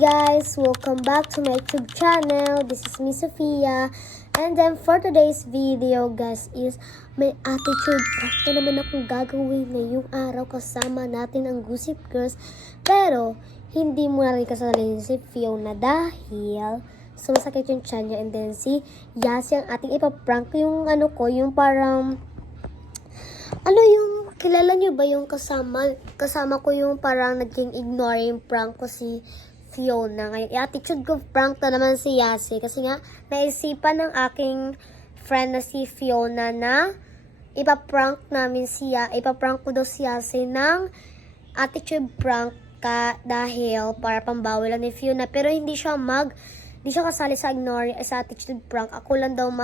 guys! Welcome back to my YouTube channel. This is Miss Sophia. And then for today's video guys is may attitude prank na naman akong gagawin ngayong araw kasama natin ang Gossip Girls. Pero hindi mo na rin kasalanan si Fiona dahil sumasakit yung tiyan niya. And then si Yasi ang ating ipaprank yung yung parang yung kilala niyo ba yung kasama ko yung parang naging ignore yung prank ko si Fiona. Ngayon, i-attitude ko prank na naman si Yasi. Kasi nga, naisipan ng aking friend na si Fiona na ipaprank ko daw si Yasi ng attitude prank dahil para pambawi lang ni Fiona. Pero hindi siya kasali sa attitude prank. Ako lang daw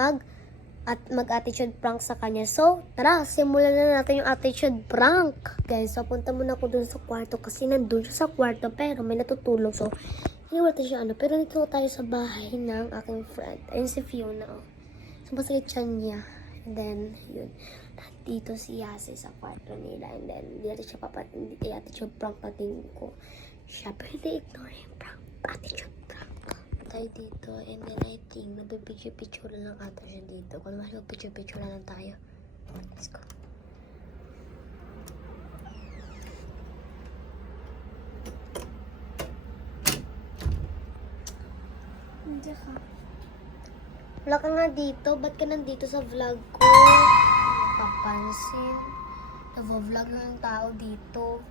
mag-attitude prank sa kanya. So, tara, simulan na natin yung attitude prank. Guys, so punta muna ako dun sa kwarto kasi nandun siya sa kwarto pero may natutulog. So, hindi natin siya pero nito tayo sa bahay ng aking friend. Ayun si Fiona, oh. So, masakit siya niya. And then, yun. Nandito si Yasi sa kwarto nila. And then, hindi natin siya attitude prank natin ko. Siya, pero hindi ignore yung prank. Attitude prank. Tayo dito, and then I think nagpipicture lang ata siya dito. Kung naman magpicture lang tayo. Let's go. Nandiyan ka. Wala ka nga dito. Ba't ka nandito sa vlog ko? Papansin. Nag-vlog ng tao dito.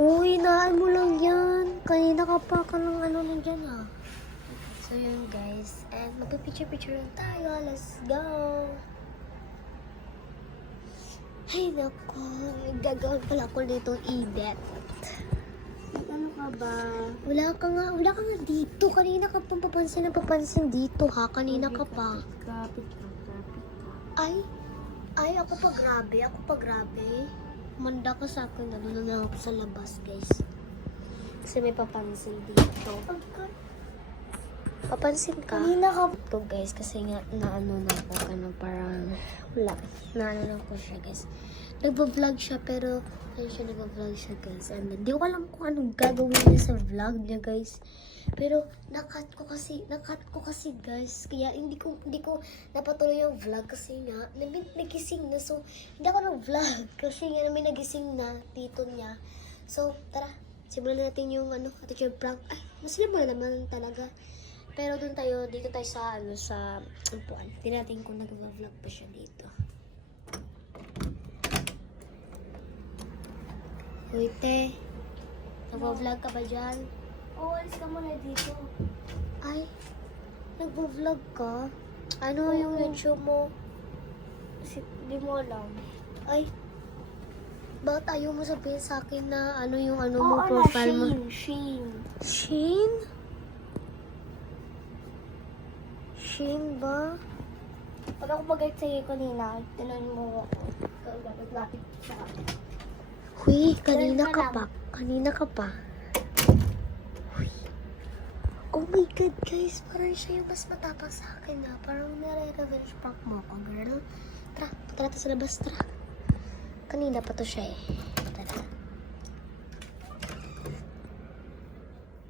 Uy, naan mo lang yan. Kanina ka pa ng nandyan ah. So yun guys. And magpipicture lang tayo. Let's go. Ay nako. Gagawin pala ako ditong edit. Ano ka ba? Wala ka nga dito. Kanina ka pang papansin dito ha. Kanina ka pa. Kapit ka. Ay, ako pa grabe. Manda ka sa akin, nalulun lang ako sa labas, guys. Kasi may papansin dito. Papansin ka? Kanina ka. Ito, guys, kasi nga, naano na ako, parang, wala. Naano lang ko siya, guys. Nagpa-vlog siya, pero, nagpa-vlog siya, guys. And hindi ko alam kung anong gagawin niya sa vlog niya, guys. Pero, nakat ko kasi, guys. Kaya, hindi ko napatuloy yung vlog kasi nga, nagising na. So, hindi ako nag-vlog kasi nga, may nagising na tito niya. So, tara, simulan natin yung, attitude prank. Ay, masimulan naman talaga. Pero dito tayo sa, sa upuan. Tingnan natin kung nag-vlog pa siya dito. Uy, te. Nag-vlog ka ba dyan? Oo, alis ka muna dito. Ay, nag-vlog ka? Ano yung YouTube mo? Di mo alam. Ay, bakit ayaw mo sabihin sa akin na yung mo, profile mo? Sheen? Sheen ba? Pag ako bagay sa'yo kanina, tinan mo ako. Lapit sa akin. Huy, kanina ka pa. Oh my God, guys. Parang siya yung mas matapang sa akin na. Parang nare-revenge prank mo ako, girl. Tara, punta natin sa labas, tara. Kanina pa to siya eh. Tara.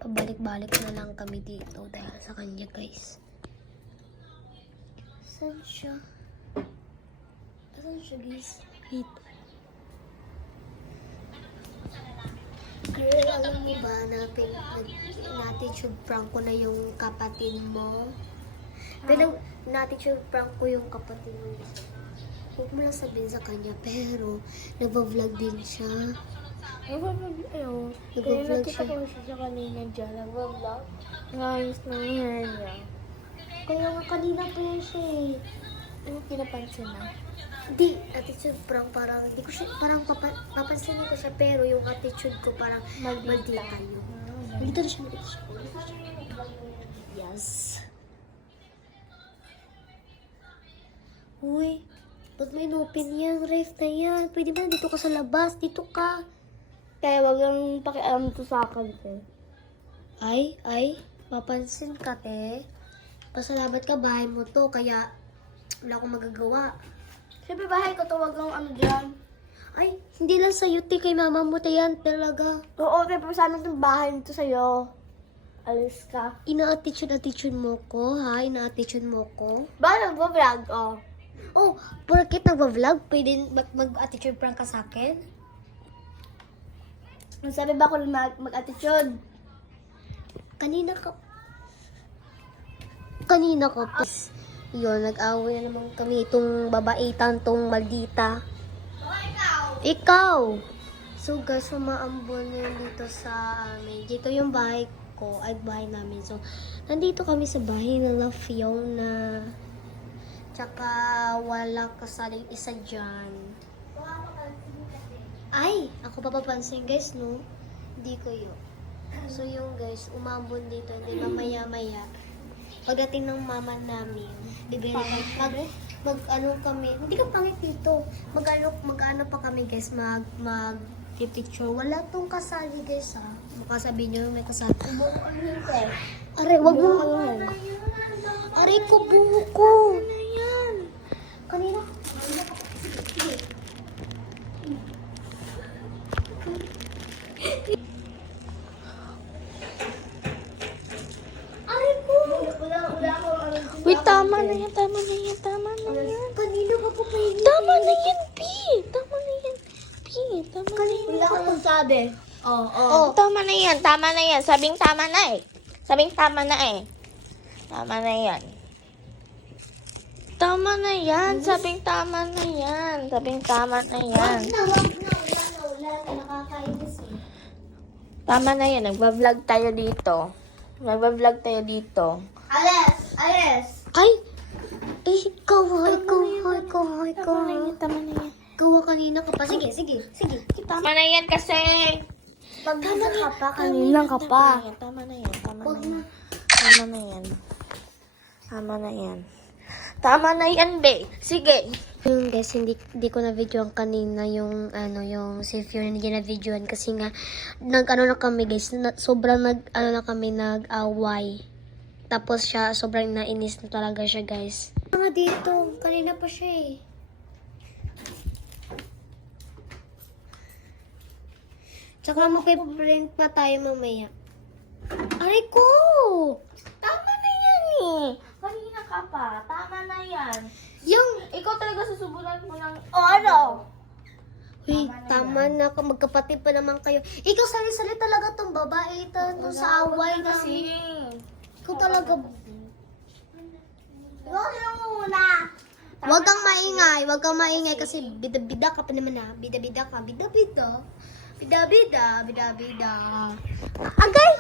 Pabalik-balik na lang kami dito dahil sa kanya, guys. Saan siya? Saan siya, guys? Dito. Girl, alam mo ba na attitude prank ko na yung kapatid mo? Attitude prank ko yung kapatid mo. Huwag mo lang sabihin sa kanya, pero nagpa-vlog din siya. Nagpa-vlog siya. Kaya nakita ko siya kanina dyan, nagpa-vlog. Ngayos ng hair niya. Kaya nga kanina pa yan siya eh. Ano pinapansin na? Hindi, attitude prank parang, hindi ko siya, parang papansinin ko siya, pero yung attitude ko parang maldita tayo. Dito na siya. Yes. Uy, ba't may open yan? Ref na yan. Pwede ba dito ka sa labas? Dito ka. Kaya wag lang pakialam to sa akin, eh. Ay, papansin ka, te. Pasalamat ka, bahay mo to. Kaya, wala akong magagawa. Siyempre bahay ko to, wag lang ano dyan. Ay, hindi lang sa te, kay mama mo te yan talaga. Oo, siyempre sa amin itong bahay nito sa'yo. Alis ka. Ina-attitude mo ko, ha? Ina-attitude mo ko. Bakit nagbablog? Oh. Oh, porket nagva-vlog, pwede mag-attitude prank ka sa akin? Sabi ba ako na mag-attitude? Kanina ka pa. Yun, nag-away na naman kami itong babaitan, tong maldita. Ikaw! So guys, sumaambon na yun dito sa amin. Dito yung bahay ko, ay bahay namin. So, nandito kami sa bahay ng Fiona. Tsaka walang kasaling isa dyan. Ay! Ako papapansin guys, no? Hindi ko yun. So yung guys, umambon dito. Hindi mamaya-maya. Pagdating ng mama namin, bibili mag-ano kami. Hindi ka pangit dito. Mag-ano pa kami guys, mag-picture. Wala tong kasali guys ha. Baka sabihin nyo may kasali. Aray, wag mo. Aray ko, buho ko. Kanina. Aray ko. Wala ako ano. Wait, tama na yan, tama na yan, tama na yan. Kanina ka pa pahingi. Tama na yan, P. Tama na yan, P. Tama na yan. Wala akong magsabi. Oh, tama na yan, tama na yan. Sabing tama na eh. Sabing tama na eh. Tama na yan. Tama na yan, sabing tama na yan. Sabing tama na yan. Wala. Nakakainis eh. Tama na yan, nagbablog tayo dito. Nagbablog tayo dito. Alis! Ay! Ikaw ha. Tama na yan. Ikaw kanina ka pa. Sige. Tama na yan kasi. Pag ka pa, kanina ka pa. Tama na yan, tama Huwag na yan. na. Tama na yan. Tama na yan. Tama na yan, be. Sige. Yung guys, hindi ko na videoan kanina yung yung si Fiona, hindi na videoan kasi nga nag-ano na kami guys, sobrang nag-away. Tapos siya sobrang nainis na talaga siya guys. Nga dito, kanina pa siya eh. Tsaka mag-print pa tayo mamaya. Aray ko! Tama na yan eh. Kanina ka pa. Tama na yan. Yung Ikaw talaga susubulan mo ng... O ano? Uy, tama na ka. Magkapatid pa naman kayo. Ikaw, sali-sali talaga tong babae. Ito sa away na. Kasi... Ikaw talaga. Huwag lang muna. Huwag kang maingay. Huwag kang maingay kasi bida-bida ka pa naman ha. Bida-bida ka. Bida-bida. Bida-bida. Agay!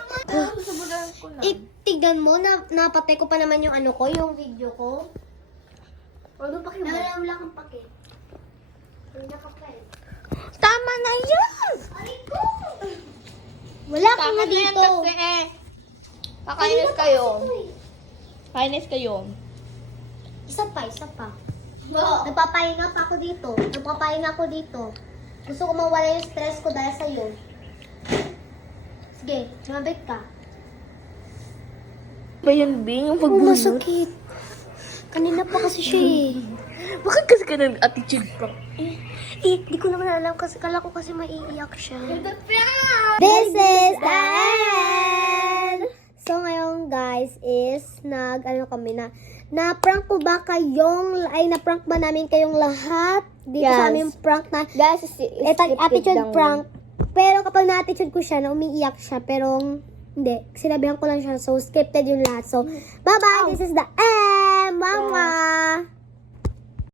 Susubulan ko na. Tignan mo, napatay ko pa naman yung yung video ko. Huwag mo pakinig. Wala kang pake. Wala ka pa eh. Tama na yan! Wala ka Tama na na yan dito. kasi eh. Kakainis kayo. Kainis kayo. Isa pa. Nagpapahinga pa ako dito. Gusto ko mawala yung stress ko dahil sa'yo. Sige, sumabit ka. Ba yun, Bing? Yung Oh, pagbunot? masakit. Kanina pa kasi siya eh. Bakit kasi ka nag-attitude prank? Di ko naman alam kasi kala ko kasi maiiyak siya. The prank! This is the end! So ngayon guys is na-prank ko ba na-prank ba namin kayong lahat? Dito sa Yes. aming prank na Guys, attitude prank. Pero kapag na-attitude ko siya, na umiiyak siya, pero hindi, sinabihan ko lang siya. So, scripted yung lahat. So, bye-bye. This is the end. Mama!